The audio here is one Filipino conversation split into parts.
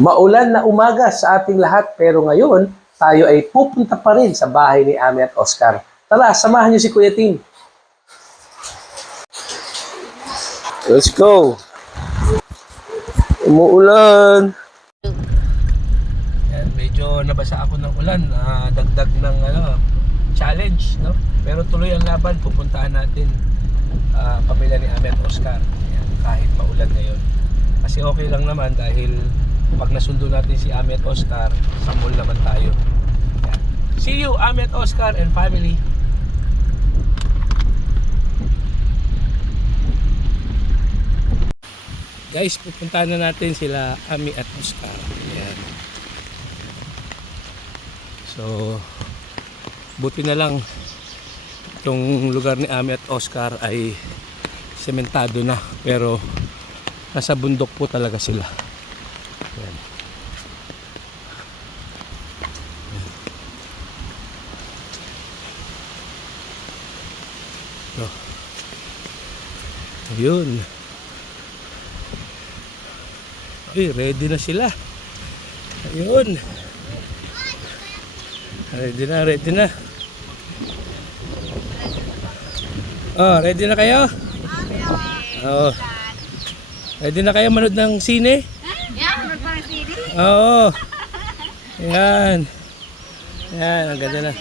Maulan na umaga sa ating lahat pero ngayon tayo ay pupunta pa rin sa bahay ni Ami at Oscar. Tara, samahan niyo si Kuya Tim. Let's go! Umuulan! Yan, medyo nabasa ako ng ulan, dagdag ng challenge, no? Pero tuloy ang laban, pupuntahan natin pamilya ni Ami at Oscar. Yan, kahit maulan ngayon. Kasi okay lang naman dahil pag nasundo natin si Ami at Oscar, sa mall naman tayo. Yan. See you, Ami at Oscar and family. Guys, pupuntahan na natin sila Ami at Oscar. Yan. So, buti na lang itong lugar ni Ami at Oscar ay sementado na, pero nasa bundok po talaga sila. Yan. So, ayun. Ay, ready na sila. Ayun. Ready na, ready na. Oh, ready na kayo? Oh. Ready na kayo manood ng sine? Yeah, parang CD. Oo. Yan. Yan, ang ganda na.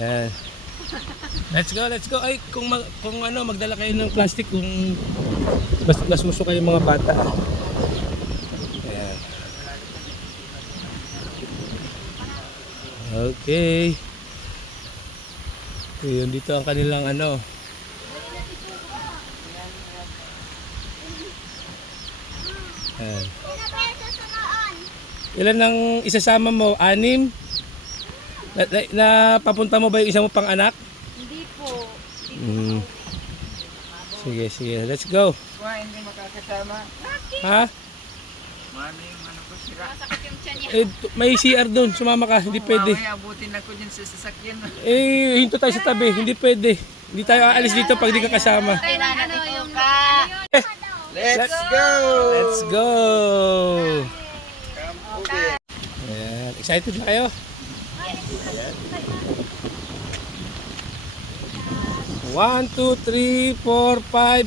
Yan. Let's go, let's go. Ay, kung magdala kayo ng plastic kung basuso kayo mga bata. Yan. Okay. Ayun, dito ang kanilang Yan. Ilan ang isasama mo? 6? Na papunta mo ba yung isa mo pang anak? Hindi po. Sige, sige. Let's go. Hindi makakasama. Ha? Mano yung ko sira. Masakit yung tiyan niya. May CR doon. Sumama ka. Hindi pwede. Mamaya abutin ako dyan sa sasakyan. Hinto tayo sa tabi. Hindi pwede. Hindi tayo aalis dito pag di ka kasama. Tayo ng yung Let's go! Let's go! Okay. Ayan. Excited na kayo? One, two, three, four, five.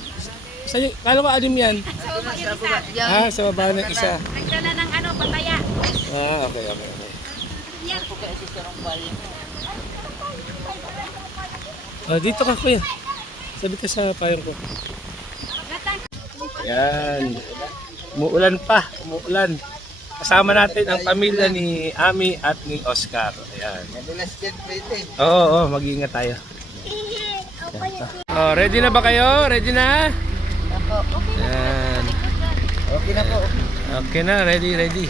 Sa'yo, kala ko anim yan? Sa baba ng isa. Nagdala ng pataya. Okay, okay, okay. Dito ka, kuya. Sabi ka sa payong ko. Yan. Umuulan pa. Umuulan. Kasama natin ang pamilya ni Ami at ni Oscar. Ayan. Madulas dyan pwede. Oo, mag-iingat tayo. Oh, ready na ba kayo? Ready na? Yan. Okay na po. Okay na, ready, ready.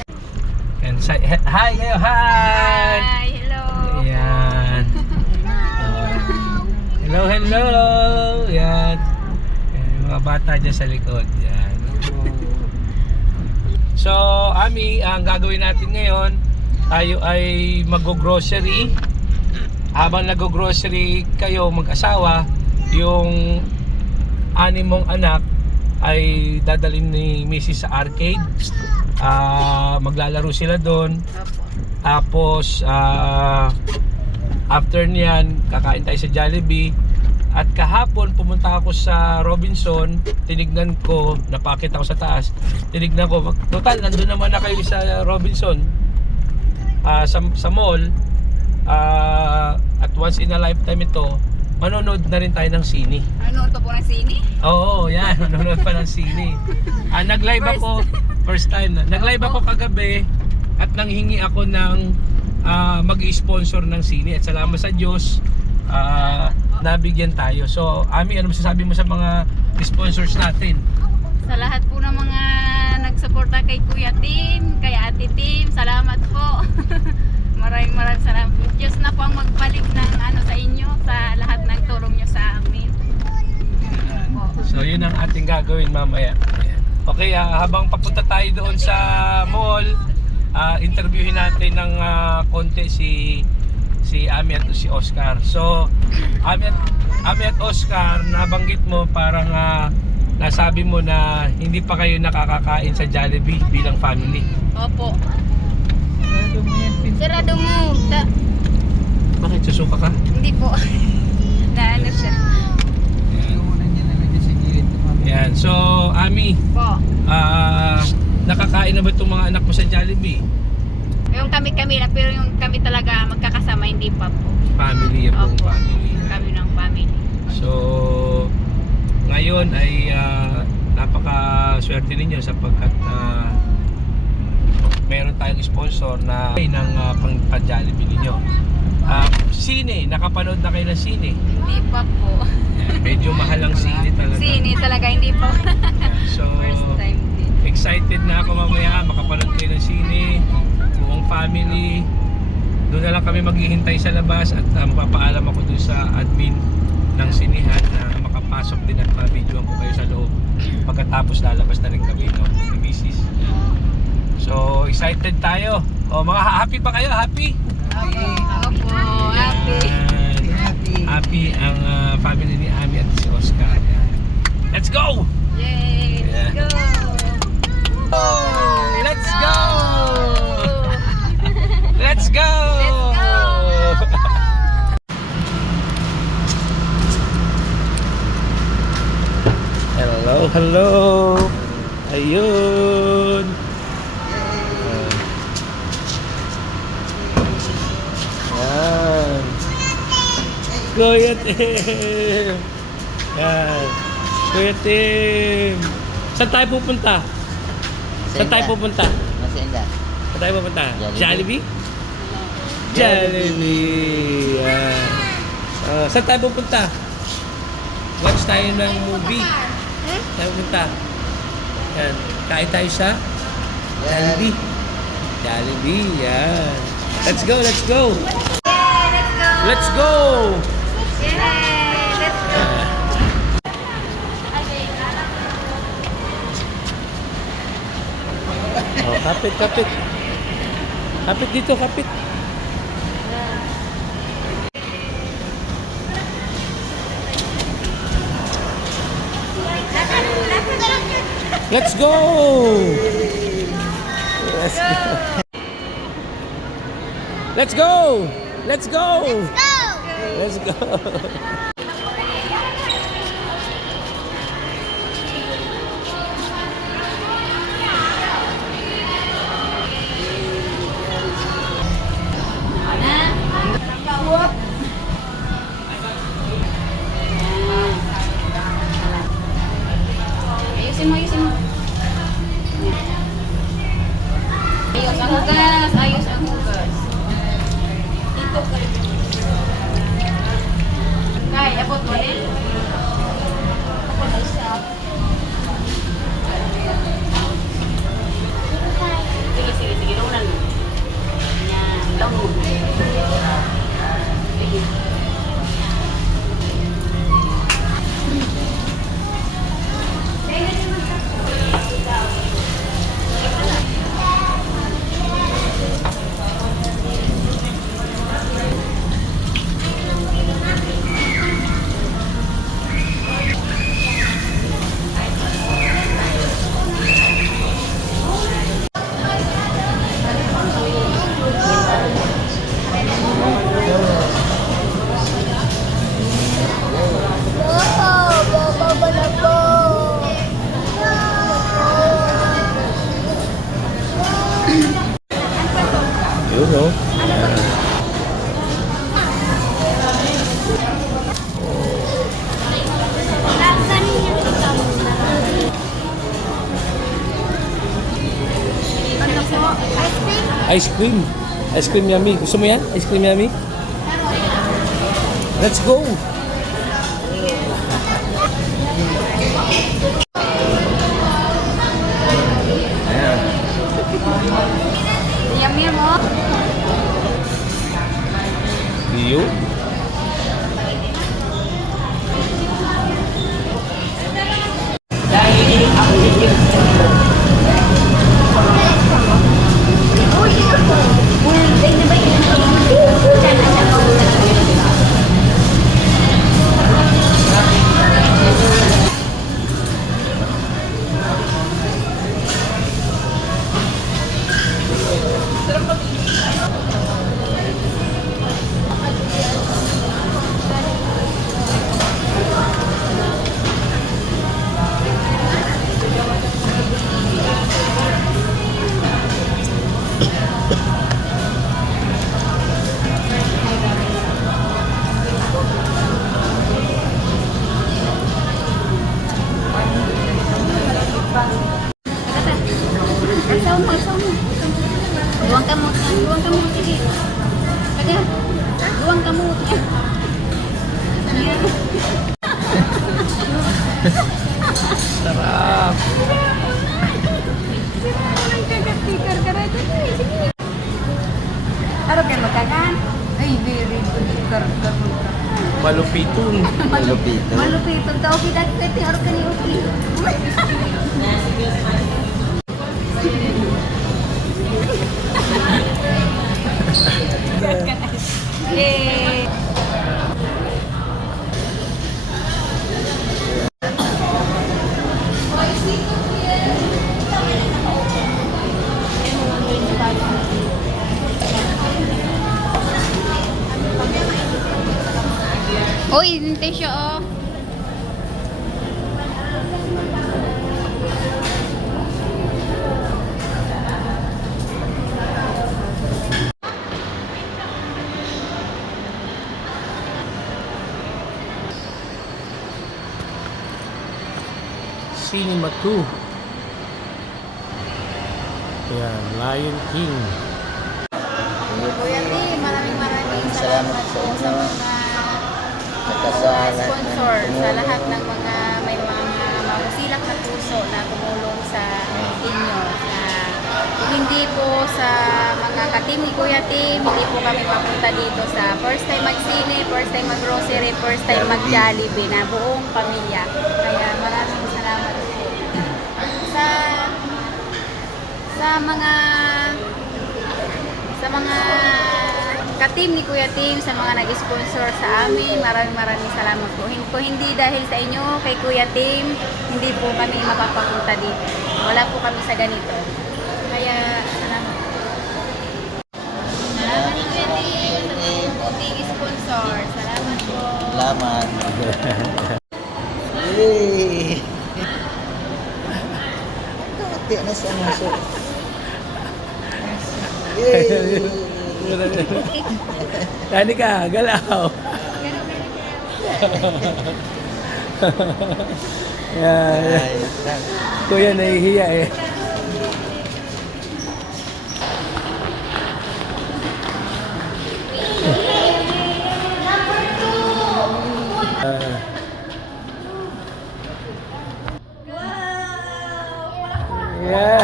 And say hi kayo, hi! Hi, hello. Ayan. Hello, hello. Yan. Yung mga bata dyan sa likod. Yan. So, Ami, ang gagawin natin ngayon, tayo ay mag-grocery. Habang nag-grocery kayo mag-asawa, yung 6 mong anak ay dadalhin ni Mrs. sa arcade. Maglalaro sila doon. Tapos after niyan, kakain tayo sa Jollibee. At kahapon pumunta ako sa Robinson, tinignan ko, napakita ko sa taas. Tinignan ko, total nandun naman na kayo sa Robinson. Sa mall. At once in a lifetime ito, manonood na rin tayo ng sine. Ano to po ng sini? Oo, yan, manonood pa ng sine. Nag-live ako, first time na. Nag-live ako kagabi at nanghingi ako ng mag-sponsor ng sine. At salamat sa Diyos, nabigyan tayo. So, Ami, ano masasabi mo sa mga sponsors natin? Sa lahat po ng mga nagsuporta kay Kuya Tim, kay Ate Tim, salamat po. Maraming salamat po. Diyos na po ang magbalik ng sa inyo, sa lahat ng tulong nyo sa amin. So, yun ang ating gagawin mamaya. Ayan. Okay, habang papunta tayo doon sa mall, interviewin natin ng konti si Ami at si Oscar. So, Ami at Oscar, nabanggit mo parang nasabi mo na hindi pa kayo nakakakain sa Jollibee bilang family. Opo. Sarado mo yan, Pin. Sarado mo. Bakit susuka ka? Hindi po. Naano siya. Inuunan niya na lang niya sa gilid. Yan. So, Ami, Po. nakakain na ba itong mga anak mo sa Jollibee? Yung kami lang, pero yung kami talaga magkakasama, hindi pa po. Family, yung buong Opo. family. Kami ng family. So, ngayon ay napaka-swerte ninyo sapagkat meron tayong sponsor na ng pang-Jollibee ninyo. Sine, nakapanood na kayo ng sine. Hindi pa po. Medyo mahal ang sine talaga. Sini talaga, hindi po. So, First time din. excited na ako mamaya makapanood kayo ng sine, buong family. Doon na lang kami maghihintay sa labas at mapapaalam ako dun sa admin ng sinihan na makapasok din at ma-videoan ko kayo sa loob. Pagkatapos lalabas na rin kami, no, ni Mrs. So, excited tayo. O, mga happy ba kayo? Happy? Opo, happy. Ayan. Happy. Happy ang family ni Ami at si Oscar. Ayan. Let's go! Yay! Let's go! Let's go! Let's go! Hello, hello. Ayun. Yan. Kuya Tim. Yan. Kuya Tim. Saan tayo pupunta? Saan tayo pupunta? Masenda. Saan tayo pupunta? Jollibee. Jollibee? Jollibee. Yan. Saan tayo pupunta? Watch tayo ng movie. Tayo pupunta. Yan. Kain tayo sa Jollibee. Jollibee. Yan. Let's go, let's go. Let's go. Yay! Let's go! Oh, kapit, kapit. Kapit dito, kapit. Let's go. Let's go. Let's go. Let's go. Let's go. Ayusin mo, ayusin mo. Ayos ang hugas, ayos ang hugas. Dito ka. Kay, abot mo din. Sige, sige, sige. Lunan mo. Yan, lunan. Sige. Yun, no? Ice cream. Ice cream yummy. Gusto mo yan? Ice cream yummy? Let's go! Ayan. Yummy mo. Iyo. sound mo. Luwang ka mo. Sige. Kaya, luwang ka mo. Sarap. Araw kayo magkakan? Ay, very good. Malupitong. Malupito. Malupit. Tao kita kita araw ka ni Upi. Eh. Uy, hindi siya oh. Cinema 2. Ayan, Lion King. Kuya T, maraming salamat po sa mga sponsor, sa lahat ng mga may mga mabusilak na puso na tumulong sa inyo. Kung hindi po sa mga ka-team ni Kuya Tim, hindi po kami mapunta dito sa first time mag-sine, first time mag-grocery, first time mag-Jollibee na buong pamilya. Kaya maraming salamat po. Sa mga ka-team ni Kuya Tim, sa mga nag-sponsor sa amin, maraming salamat po. Kung hindi dahil sa inyo, kay Kuya Tim, hindi po kami mapapapunta dito. Wala po kami sa ganito. Kaya, salamat po. Salamat ni Kuya Tim sa mga puting sponsor. Salamat po. Salamat. Yay! Ito na siya masuk. Yay! Tani ka, galaw. Yan. Ay, Kuya, nahihiya eh. Yeah.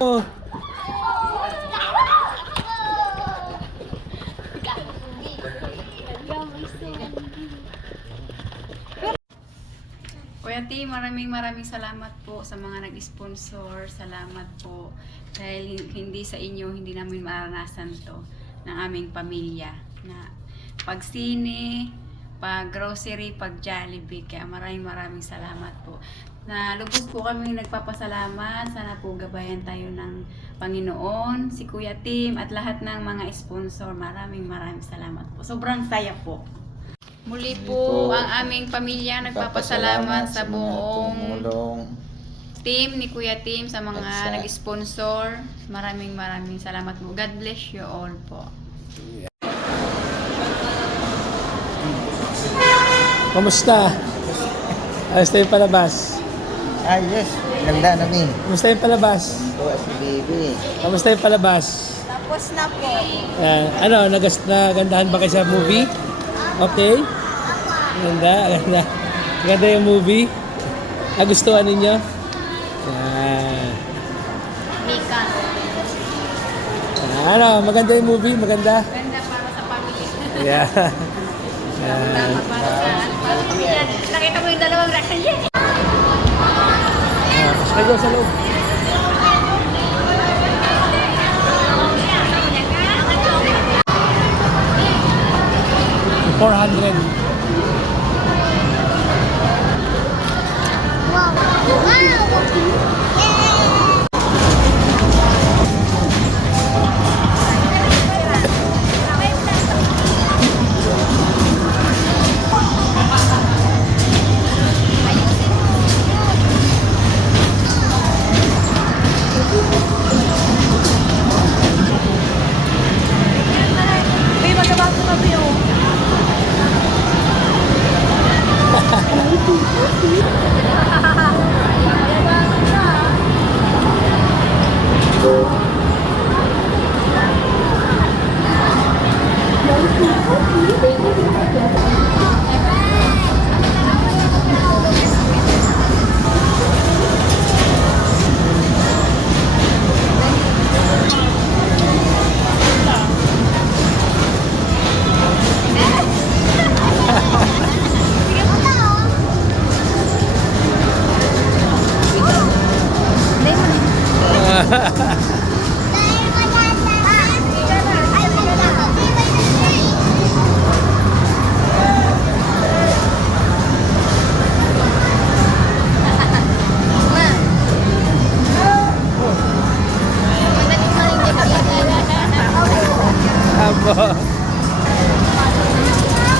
Oh. Kuya T, maraming salamat po sa mga nag-sponsor. Salamat po. Dahil hindi sa inyo, hindi namin maranasan to ng aming pamilya. Na pag-sine, pag-grocery, pag-Jollibee. Kaya maraming salamat po. Na lubos po kami nagpapasalamat. Sana po gabayan tayo ng Panginoon, si Kuya Tim, at lahat ng mga sponsor. Maraming salamat po. Sobrang saya po. Muli po ang aming pamilya nagpapasalamat sa buong tumulong. team ni Kuya Tim, sa mga At sa- nag-sponsor. Maraming salamat po. God bless you all po. Kamusta? Kamusta yung palabas? Ah, yes. Ganda namin. Kamusta yung palabas? Ito si Baby. Kamusta yung palabas? Tapos na po. Ano, nagandahan ba kayo sa movie? Okay? Ganda. Ganda yung movie. Nagustuhan ninyo? Yan. Mika. Ano, maganda yung movie? Maganda? Ganda para sa pamilya. Yeah. Tama para sa pamilya. Nakita mo yung dalawang reaction yan. Sige sa loob. $400. Abo.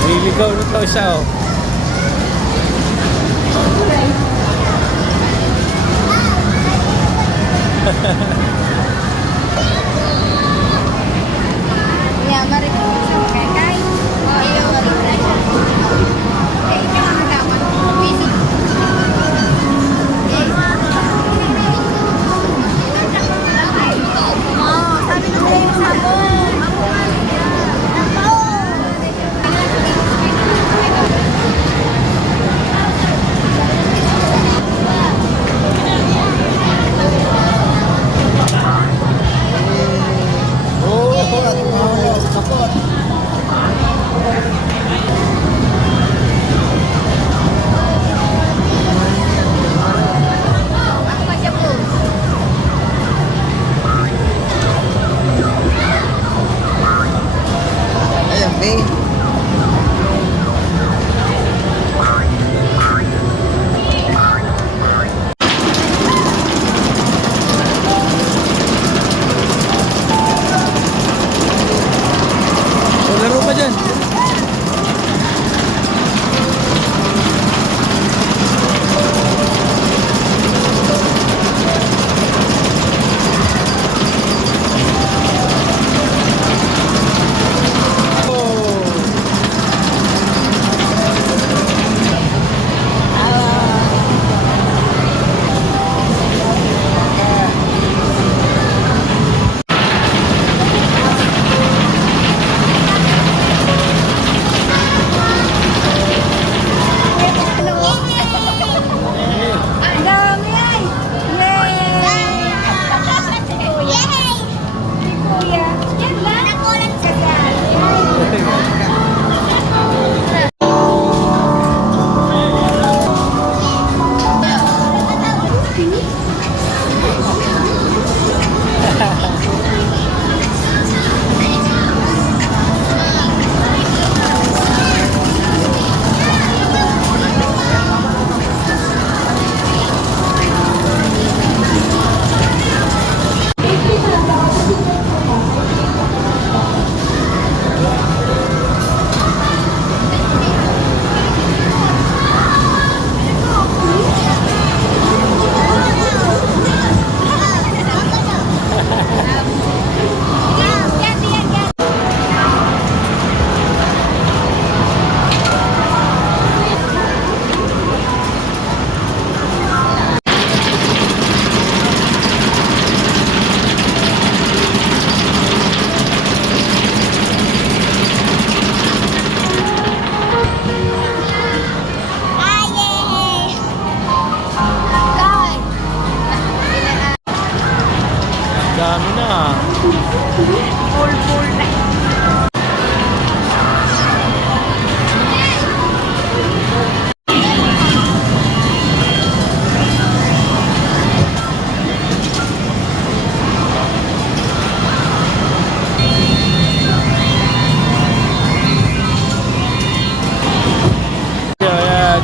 Liligaw na to siya, oh. Ya, mari kita kai. Ayo, mari kita. Eh, jangan dapat. Bisik. Oh, sabi ng mga sabon. Ayan, babe. O, laro pa dyan. Ang dami ay! Yay! Yay! Si Kuya. Yan lang. Nakulat siya dyan. Dami na. Full na. Ayan.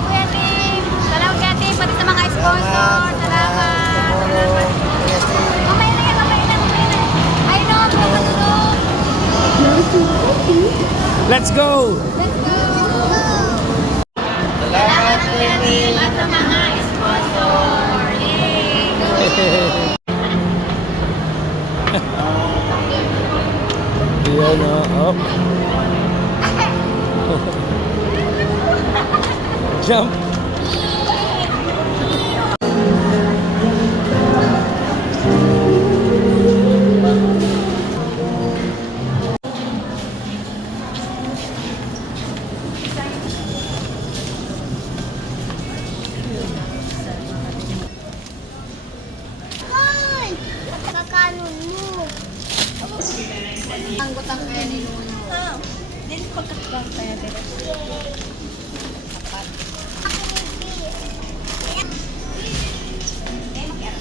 Kuya Tim, salamat Kuya Tim, pati sa mga sponsor. Salamat. Mamaya na yan, mamaya na. Ay no, may matulog. Let's go! Let's go. Salamat Kuya Tim at sa mga sponsor. Yay! Ayan, oh. Jump. Hoy! Kakanon mo. Ang gutang kaya ni Nuno. Din pagkakang kaya dito.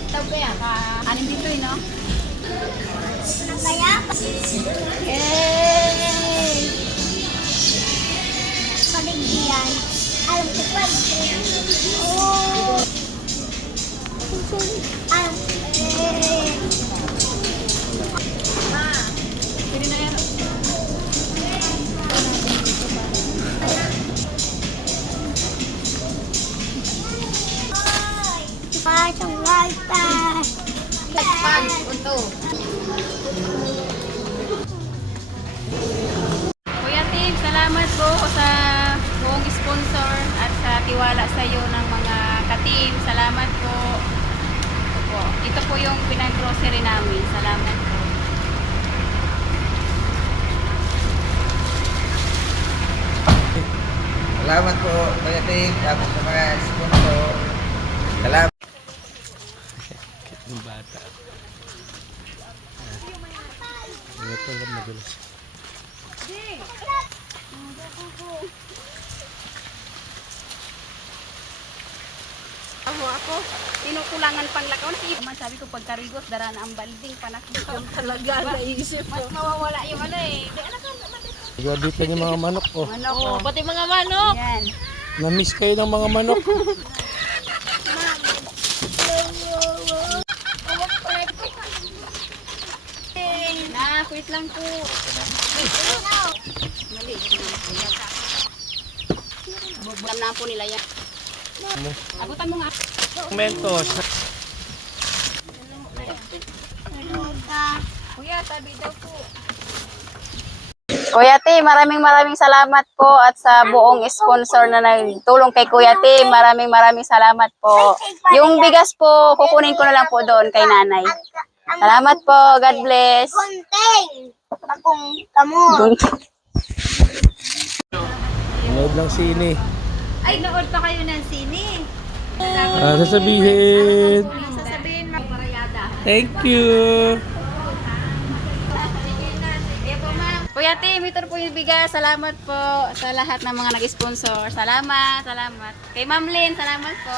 Ito kaya ka. Anin dito no? Kaya? Yay! Paligyan. Alam ko pa. Oh! Alam ko. Pwede na yan. Pasang walta. Pag, unto. Kuya Tim, salamat po sa buong sponsor at sa tiwala sa iyo ng mga ka-team. Salamat po. Ito po. Ito po yung pinag-grocery namin. Salamat po. Salamat po, Kuya Ting, tapos sa mga sponsor. Salamat. Yung bata. Ito lang madulas. Ako, tinukulangan pang lakaw. Sabi ko pagkarigos, dara na ang balding panakita. Talaga, naisip ko. Mas mawawala yung ano eh. Di, anak, Gaditan yung mga manok oh. manok. Oh, pati mga manok. Yan. Na-miss kayo ng mga manok. Na, wait lang po. Mali. Alam na po nila yan. Agutan mo nga. Mentos. Kuya, tabi daw po. Kuya Tim, maraming salamat po at sa buong sponsor na nagtulong kay Kuya Tim, maraming salamat po. Yung bigas po, kukunin ko na lang po doon kay nanay. Salamat po, God bless. Konting. Bagong kamot. Load lang sini. Ay, nood pa kayo ng sini. Sasabihin. Sasabihin mo. Parayada. Thank you. Kuya Tim, ito po yung bigas. Salamat po sa lahat ng mga nag-sponsor. Salamat. Kay Ma'am Lynn, salamat po.